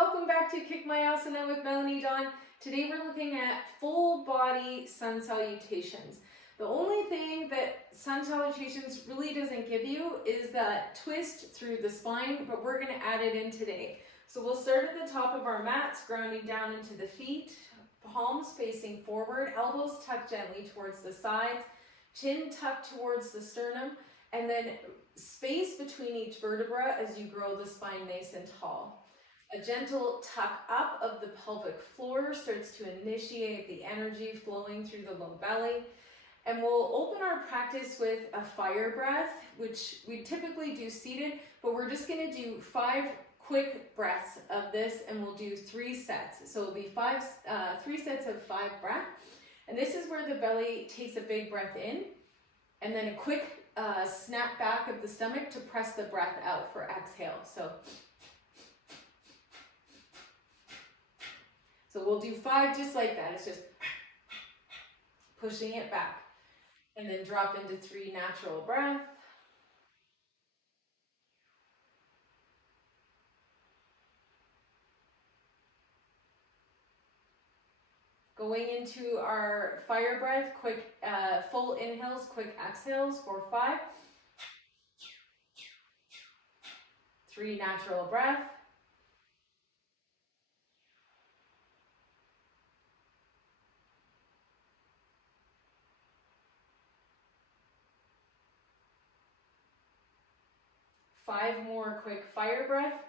welcome back to Kick My Asana with Melanie Dawn. Today we're looking at full body Sun Salutations. The only thing that Sun Salutations really doesn't give you is that twist through the spine, but we're going to add it in today. So we'll start at the top of our mats, grounding down into the feet, palms facing forward, elbows tucked gently towards the sides, chin tucked towards the sternum, and then space between each vertebra as you grow the spine nice and tall. A gentle tuck up of the pelvic floor starts to initiate the energy flowing through the low belly. And we'll open our practice with a fire breath, which we typically do seated, but we're just going to do 5 quick breaths of this, and we'll do 3 sets. So it'll be 3 sets of 5 breaths. And this is where the belly takes a big breath in, and then a quick snap back of the stomach to press the breath out for exhale. So we'll do 5 just like that. It's just pushing it back. And then drop into 3 natural breaths. Going into our fire breath, quick full inhales, quick exhales for 5. 3 natural breaths. Five more quick fire breath.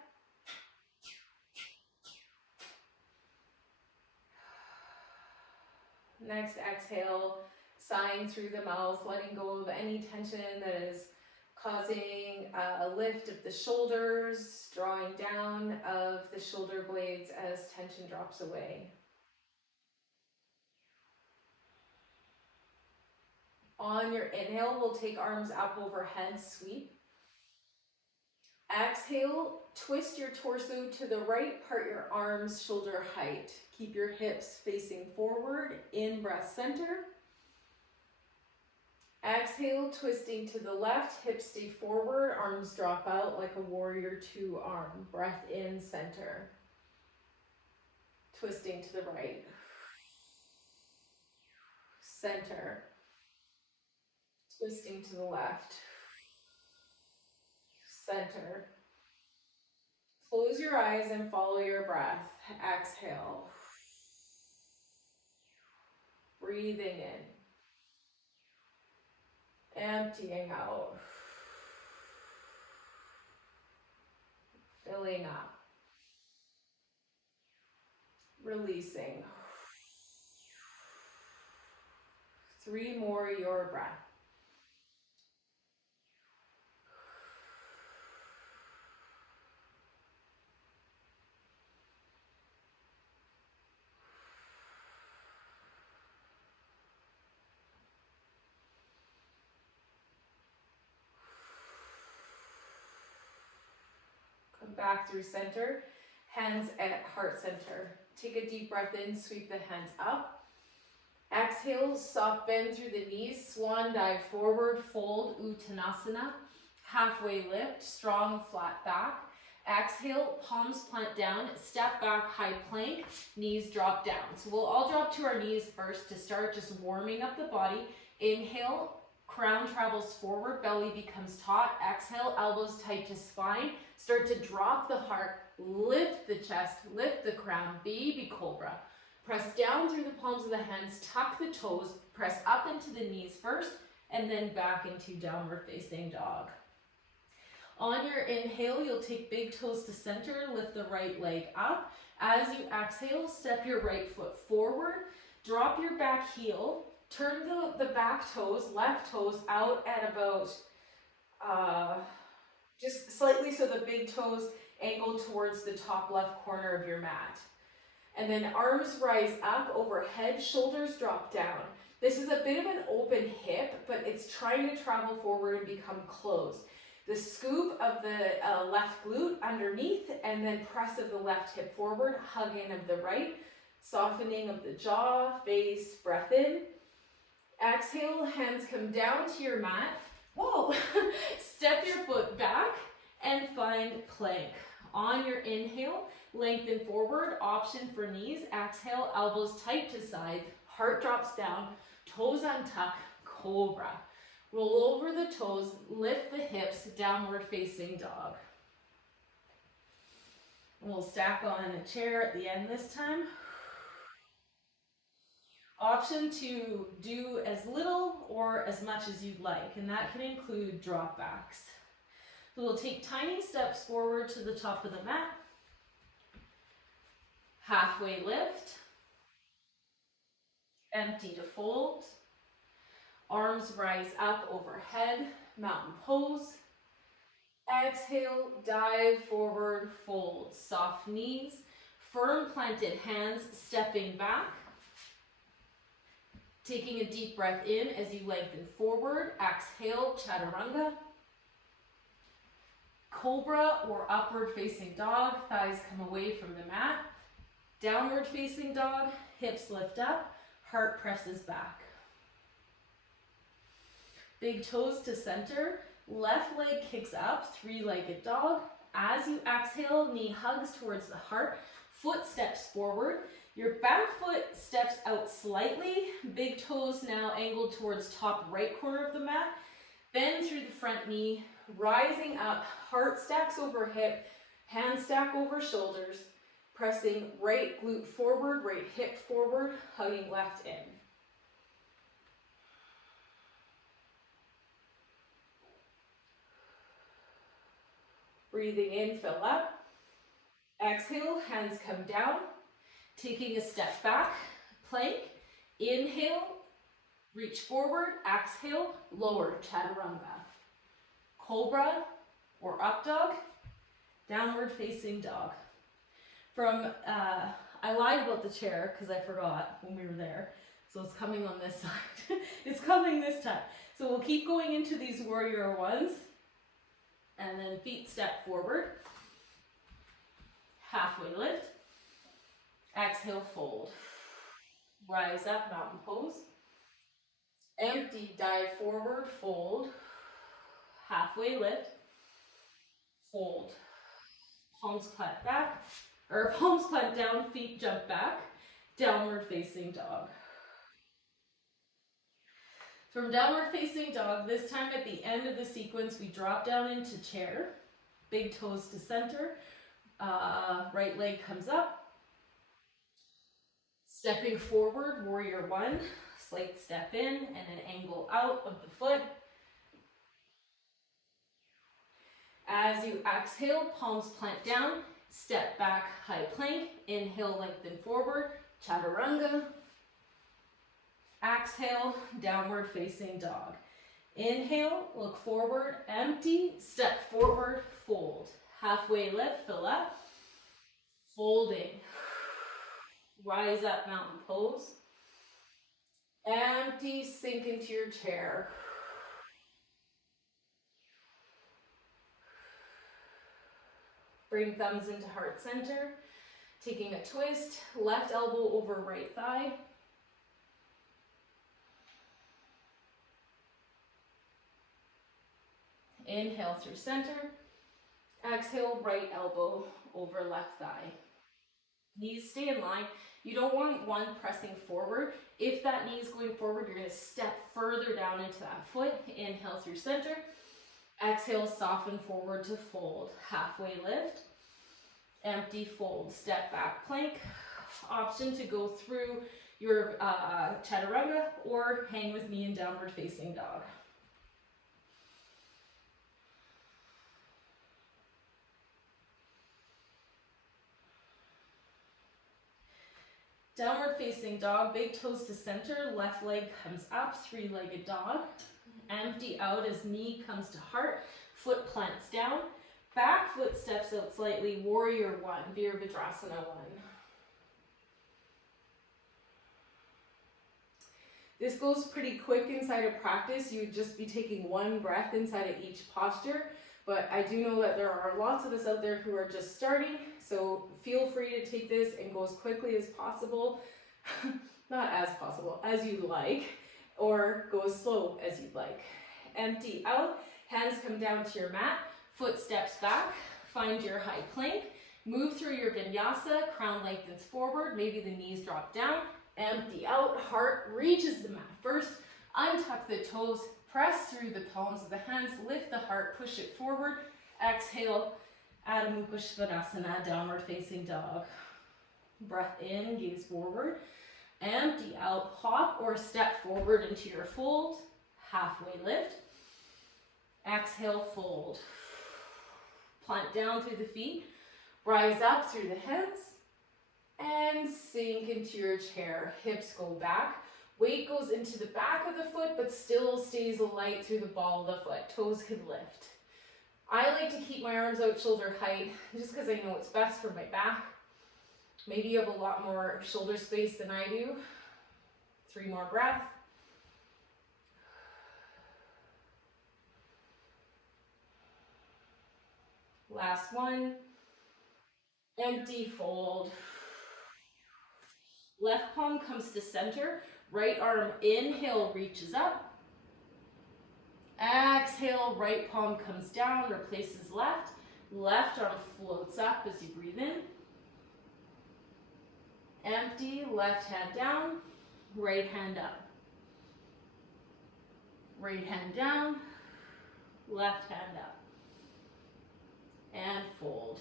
Next exhale, sighing through the mouth, letting go of any tension that is causing a lift of the shoulders, drawing down of the shoulder blades as tension drops away. On your inhale, we'll take arms up overhead, sweep. Exhale, twist your torso to the right, part your arms shoulder height. Keep your hips facing forward, in breast center. Exhale, twisting to the left, hips stay forward, arms drop out like a warrior 2 arm. Breath in, center. Twisting to the right. Center. Twisting to the left. Center. Close your eyes and follow your breath. Exhale. Breathing in. Emptying out. Filling up. Releasing. 3 more, your breath. Come back through center, hands at heart center. Take a deep breath in, sweep the hands up. Exhale, soft bend through the knees, swan dive forward, fold, Uttanasana. Halfway lift, strong flat back. Exhale, palms plant down, step back, high plank, knees drop down. So we'll all drop to our knees first to start just warming up the body. Inhale, crown travels forward, belly becomes taut. Exhale, elbows tight to spine. Start to drop the heart, lift the chest, lift the crown, baby cobra. Press down through the palms of the hands, tuck the toes, press up into the knees first, and then back into downward facing dog. On your inhale, you'll take big toes to center, lift the right leg up. As you exhale, step your right foot forward, drop your back heel, turn the back toes, left toes out at about just slightly so the big toes angle towards the top left corner of your mat. And then arms rise up overhead, shoulders drop down. This is a bit of an open hip, but it's trying to travel forward and become closed. The scoop of the left glute underneath, and then press of the left hip forward, hug in of the right, softening of the jaw, face, breath in. Exhale, hands come down to your mat. Whoa! Step your foot back and find plank. On your inhale, lengthen forward, option for knees. Exhale, elbows tight to side, heart drops down, toes untuck, cobra. Roll over the toes, lift the hips, downward facing dog. We'll stack on a chair at the end this time. Option to do as little or as much as you'd like, and that can include drop backs. So we'll take tiny steps forward to the top of the mat. Halfway lift. Empty to fold. Arms rise up overhead, mountain pose. Exhale, dive forward, fold. Soft knees, firm planted hands, stepping back. Taking a deep breath in as you lengthen forward. Exhale, chaturanga. Cobra or upward facing dog, thighs come away from the mat. Downward facing dog, hips lift up, heart presses back. Big toes to center, left leg kicks up, three-legged dog. As you exhale, knee hugs towards the heart, foot steps forward. Your back foot steps out slightly, big toes now angled towards top right corner of the mat. Bend through the front knee, rising up, heart stacks over hip, hands stack over shoulders, pressing right glute forward, right hip forward, hugging left in. Breathing in, fill up. Exhale, hands come down. Taking a step back, plank. Inhale, reach forward. Exhale, lower, chaturanga. Cobra or up dog, downward facing dog. I lied about the chair because I forgot when we were there. So it's coming on this side. It's coming this time. So we'll keep going into these warrior ones. And then feet step forward. Halfway lift. Exhale, fold. Rise up, mountain pose. Empty, dive forward, fold. Halfway lift. Fold. Palms plant back. Or palms plant down, feet jump back. Downward facing dog. From downward facing dog, this time at the end of the sequence, we drop down into chair. Big toes to center. Right leg comes up. Stepping forward, warrior one. Slight step in and an angle out of the foot. As you exhale, palms plant down. Step back, high plank. Inhale, lengthen forward. Chaturanga. Exhale, downward facing dog. Inhale, look forward, empty, step forward, fold. Halfway lift, fill up. Folding. Rise up, mountain pose. Empty, sink into your chair. Bring thumbs into heart center. Taking a twist, left elbow over right thigh. Inhale through center. Exhale, right elbow over left thigh. Knees stay in line. You don't want one pressing forward. If that knee is going forward, you're going to step further down into that foot. Inhale through center. Exhale, soften forward to fold. Halfway lift. Empty, fold. Step back, plank. Option to go through your chaturanga or hang with me in downward facing dog. Downward facing dog, big toes to center, left leg comes up, three-legged dog. Empty out as knee comes to heart, foot plants down, back foot steps out slightly, warrior one, Virabhadrasana one. This goes pretty quick inside of practice. You would just be taking one breath inside of each posture, but I do know that there are lots of us out there who are just starting, so feel free to take this and go as quickly as possible, not as possible, as you'd like, or go as slow as you'd like. Empty out, hands come down to your mat, foot steps back, Find your high plank. Move through your vinyasa, crown lengthens forward, maybe the knees drop down, empty out, heart reaches the mat first, untuck the toes, press through the palms of the hands, lift the heart, push it forward, exhale, Adho Mukha Svanasana, downward facing dog. Breath in, gaze forward, empty out, hop or step forward into your fold, halfway lift, exhale, fold, plant down through the feet, rise up through the hands, and sink into your chair. Hips go back, weight goes into the back of the foot, but still stays light through the ball of the foot. Toes can lift. I like to keep my arms out shoulder height, just because I know it's best for my back. Maybe you have a lot more shoulder space than I do. 3 more breaths. Last one. Empty, fold. Left palm comes to center. Right arm, inhale, reaches up. Exhale, right palm comes down, replaces left. Left arm floats up as you breathe in. Empty, left hand down, right hand up. Right hand down, left hand up. And fold.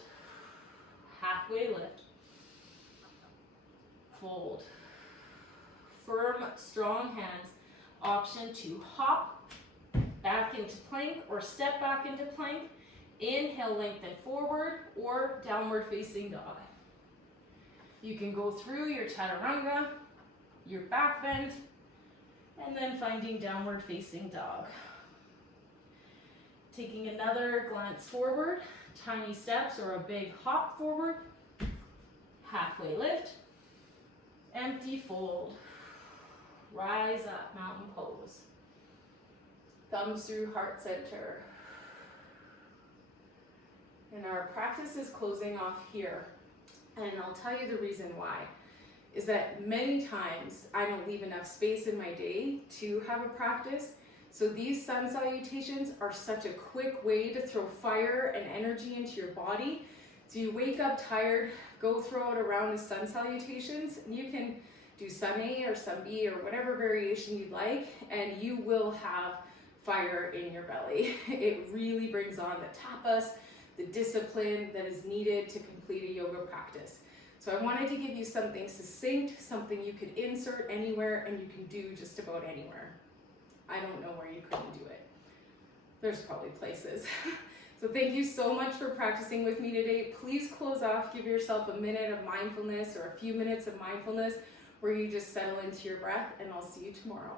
Halfway lift. Fold. Firm, strong hands. Option to hop back into plank or step back into plank. Inhale, lengthen forward or downward facing dog. You can go through your chaturanga, your back bend, and then finding downward facing dog. Taking another glance forward, tiny steps or a big hop forward. Halfway lift, empty, fold. Rise up, mountain pose. Thumbs through heart center. And our practice is closing off here. And I'll tell you the reason why. Is that many times I don't leave enough space in my day to have a practice. So these sun salutations are such a quick way to throw fire and energy into your body. So you wake up tired, go throw out a round of sun salutations, and you can do sun A or sun B or whatever variation you'd like, and you will have fire in your belly. It really brings on the tapas, the discipline that is needed to complete a yoga practice. So I wanted to give you something succinct, something you could insert anywhere and you can do just about anywhere. I don't know where you couldn't do it. There's probably places. So thank you so much for practicing with me today. Please close off, give yourself a minute of mindfulness or a few minutes of mindfulness where you just settle into your breath, and I'll see you tomorrow.